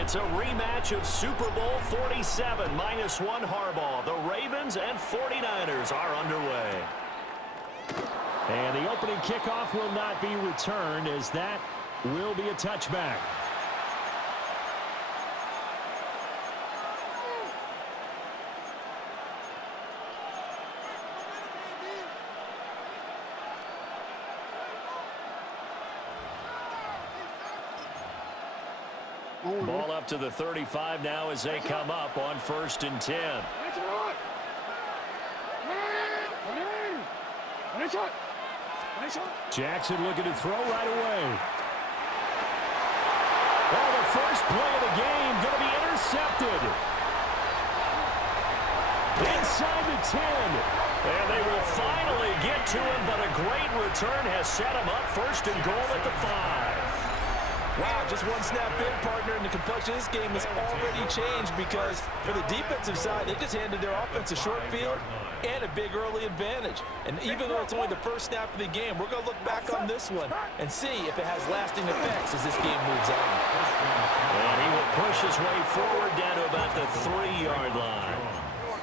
It's a rematch of Super Bowl 47, -1 Harbaugh. The Ravens and 49ers are underway. And the opening kickoff will not be returned, as that will be a touchback. Ball up to the 35 now as they come up on 1st and 10. Jackson looking to throw right away. Oh, the first play of the game going to be intercepted. Inside the 10. And they will finally get to him, but a great return has set him up 1st and goal at the 5. Wow, just one snap in, partner, and the complexion of this game has already changed because for the defensive side, they just handed their offense a short field and a big early advantage. And even though it's only the first snap of the game, we're going to look back on this one and see if it has lasting effects as this game moves on. And he will push his way forward down to about the 3-yard line.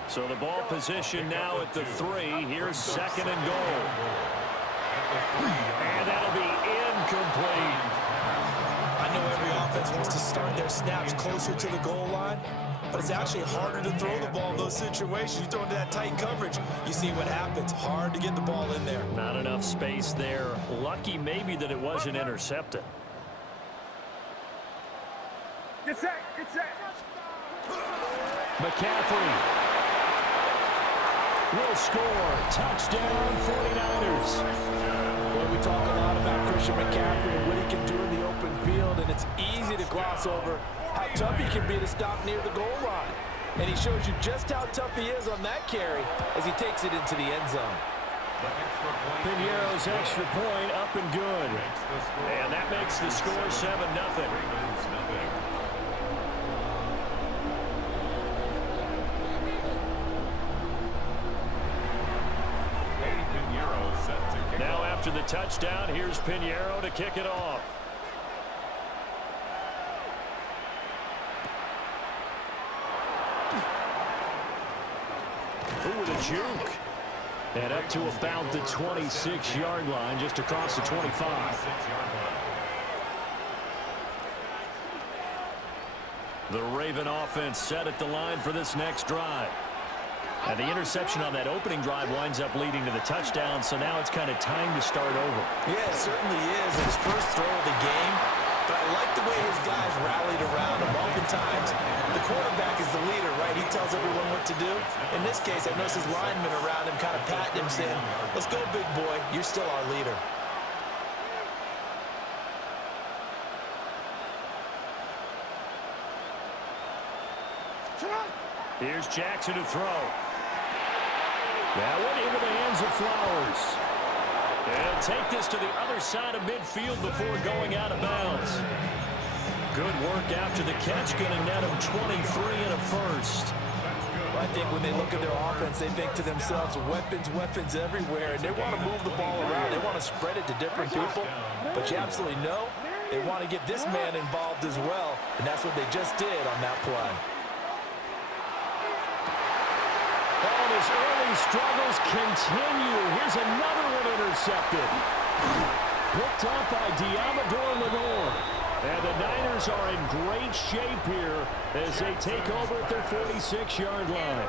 So the ball position now at the 3. Here's 2nd and goal. And that'll be incomplete. I know every offense wants to start their snaps closer to the goal line, but it's actually harder to throw the ball in those situations. You throw into that tight coverage, you see what happens. Hard to get the ball in there. Not enough space there. Lucky maybe that it wasn't intercepted. Get set, get set. McCaffrey will score. Touchdown, 49ers. Well, we talk a lot about Christian McCaffrey and what he can do in the open field, and it's easy to gloss over how tough he can be to stop near the goal line. And he shows you just how tough he is on that carry as he takes it into the end zone. Piñeiro's extra point up and good. And that makes the score 7-0. Now after the touchdown, here's Piñeiro to kick it off. Ooh, with a juke. And up to about the 26-yard line, just across the 25. The Raven offense set at the line for this next drive. And the interception on that opening drive winds up leading to the touchdown, so now it's kind of time to start over. Yeah, it certainly is. His first throw of the game, but I like the way his guys rallied around him. Oftentimes, the quarterback is the leader, right? He tells everyone what to do. In this case, I noticed his linemen around him kind of patting him, saying, "Let's go, big boy. You're still our leader." Here's Jackson to throw. That went into the hands of Flowers. They'll take this to the other side of midfield before going out of bounds. Good work after the catch, going to net them 23 and a first. Well, I think when they look at their offense, they think to themselves, weapons, weapons everywhere, and they want to move the ball around. They want to spread it to different people, but you absolutely know they want to get this man involved as well, and that's what they just did on that play. And his early struggles continue. Here's another one intercepted. Picked up by Diamador Lenore. And the Niners are in great shape here as they take over at their 46-yard line.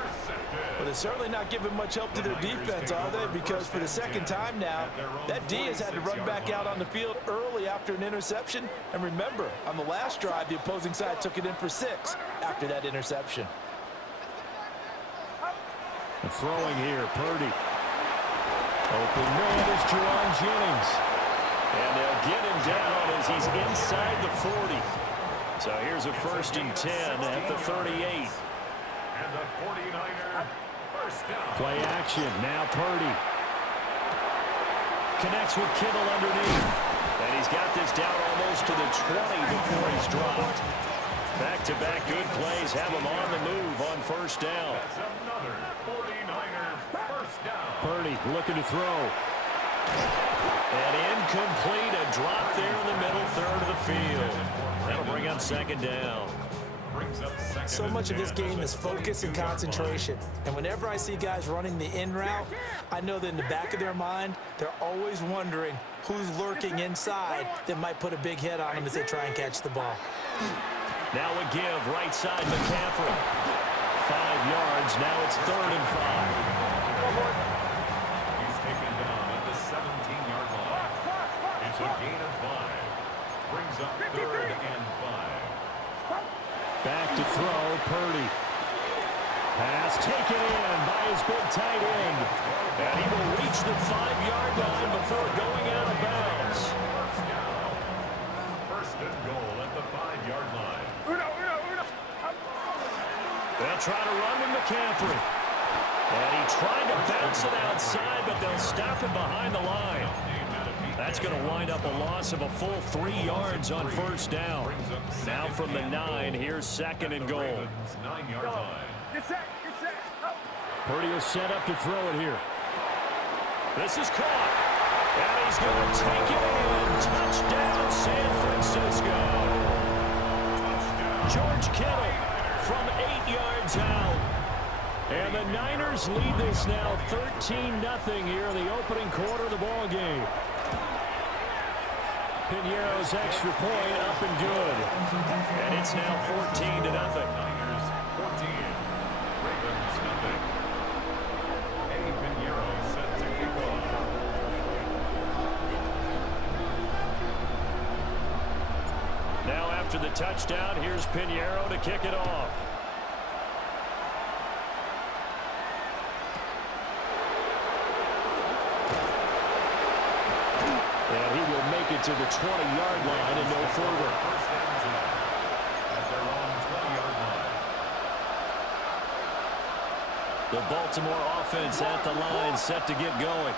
Well, they're certainly not giving much help to their defense, are they? Because for the second time now, that D has had to run back out on the field early after an interception. And remember, on the last drive, the opposing side took it in for 6 after that interception. And throwing here, Purdy. Open man is Juwan Jennings. And they'll get him down as he's inside the 40. So here's a 1st and 10 at the 38. And the 49er first down. Play action, now Purdy. Connects with Kittle underneath. And he's got this down almost to the 20 before he's dropped. Back-to-back good plays have him on the move on 1st down. That's another 49er first down. Purdy looking to throw. And incomplete, a drop there in the middle third of the field. That'll bring up 2nd down. brings up second So and much of this 10 game at is the focus and 32-yard line. concentration. And whenever I see guys running the in route, I know that in the back of their mind, they're always wondering who's lurking inside that might put a big hit on them as they try and catch the ball. Now a give, right side McCaffrey. 5 yards, now it's 3rd and 5. He's taken down at the 17-yard line. It's a gain of 5. Brings up 3rd and 5. Back to throw, Purdy. Pass taken in by his big tight end. And he will reach the 5-yard line before going out of bounds. First down. First and goal at the 5-yard line. They'll try to run with McCaffrey. And he tried to bounce it outside, but they'll stop him behind the line. That's going to wind up a loss of a full 3 yards on first down. Now from the 9, here's 2nd and goal. 9-yard line. Purdy will set up to throw it here. This is caught. And he's going to take it in. Touchdown, San Francisco. George Kittle from 8 yards out. And the Niners lead this now 13-0 here in the opening quarter of the ball game. Piñeiro's extra point up and good. And it's now 14-0. Niners 14. Ravens nothing. Eddie Piñeiro set to kick off. Now after the touchdown, here's Piñeiro to kick it off. And he will make it to the 20-yard line and no further. First and 10 at their own 20-yard line. The Baltimore offense at the line, set to get going.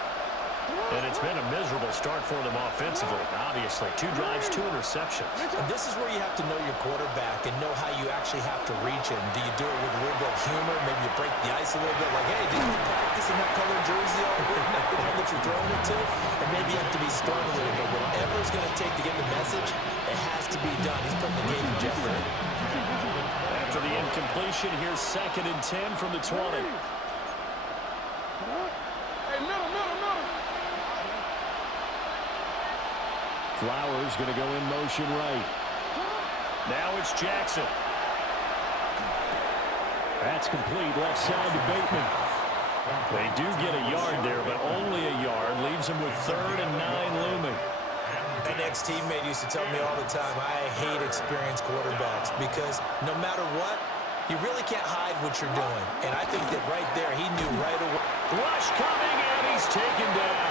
And it's been a miserable start for them offensively, obviously. 2 drives, 2 interceptions. And this is where you have to know your quarterback and know how you actually have to reach him. Do you do it with a little bit of humor? Maybe you break the ice a little bit, like, hey, didn't you practice in that colored jersey all week? Not the one that you're throwing it to? And maybe you have to be stern a little bit. Whatever it's going to take to get the message, it has to be done. He's putting the game in jeopardy. After the incompletion, here's 2nd and 10 from the 20. Flowers going to go in motion right. Now it's Jackson. That's complete. Left side to Bateman. They do get a yard there, but only a yard. Leaves them with 3rd and 9 looming. An ex-teammate used to tell me all the time, I hate experienced quarterbacks because no matter what, you really can't hide what you're doing. And I think that right there, he knew right away. Rush coming, and he's taken down.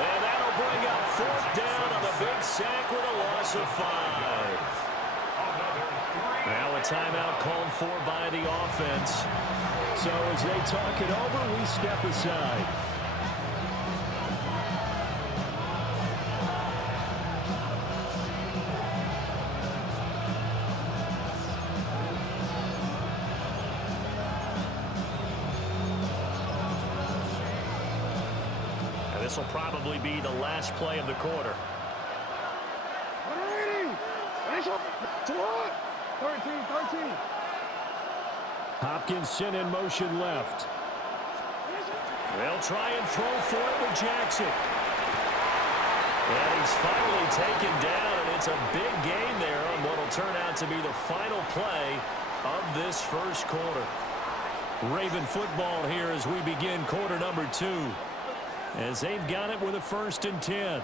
And that'll bring up 4th down on the big sack with a loss of 5. Now a timeout called for by the offense. So as they talk it over, we step aside. And this will probably be the last play of the quarter. 13. Hopkinson in motion left. They'll try and throw for it with Jackson. And he's finally taken down, and it's a big gain there on what will turn out to be the final play of this first quarter. Raven football here as we begin quarter number 2. As they've got it with a 1st and 10.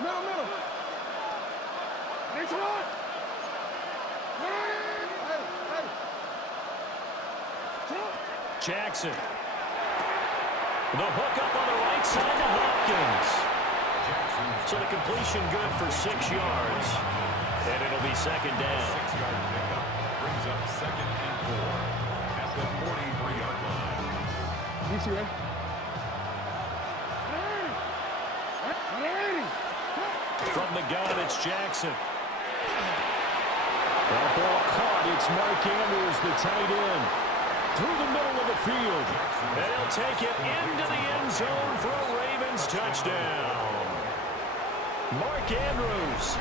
Middle. Next one. Jackson. The hook up on the right side to Hopkins. So the completion good for 6 yards. And it'll be 2nd down. 6-yard pickup brings up 2nd and 4 at the 43-yard line. From the gun, it's Jackson. That ball caught. It's Mark Andrews, the tight end. through the middle of the field. And he'll take it into the end zone for a Ravens touchdown. Mark Andrews,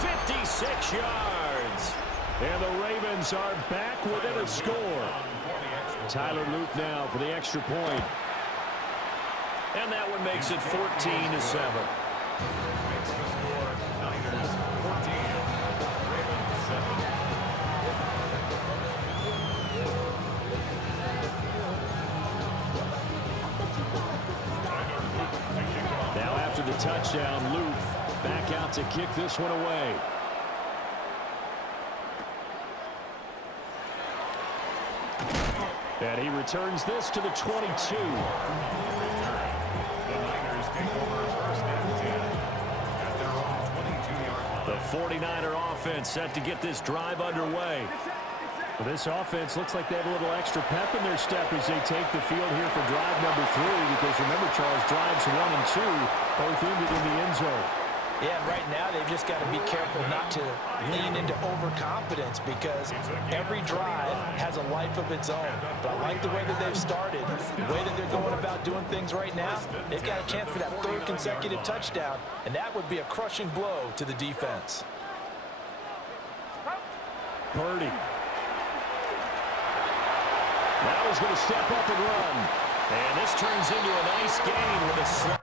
56 yards. And the Ravens are back within a score. Tyler Luke now for the extra point. And that one makes it 14-7. Makes the score Niners 14, Ravens 7. Now after the touchdown, Luke back out to kick this one away. And he returns this to the 22. The Niners take over first and 10 at their own 22-yard line. The 49er offense set to get this drive underway. Well, this offense looks like they have a little extra pep in their step as they take the field here for drive number 3. Because remember, Charles, drives 1 and 2 both ended in the end zone. Yeah, and right now they've just got to be careful not to lean into overconfidence because every drive has a life of its own. But I like the way that they've started, the way that they're going about doing things right now. They've got a chance for that 3rd consecutive touchdown, and that would be a crushing blow to the defense. Purdy. Now he's going to step up and run. And this turns into a nice gain with a slight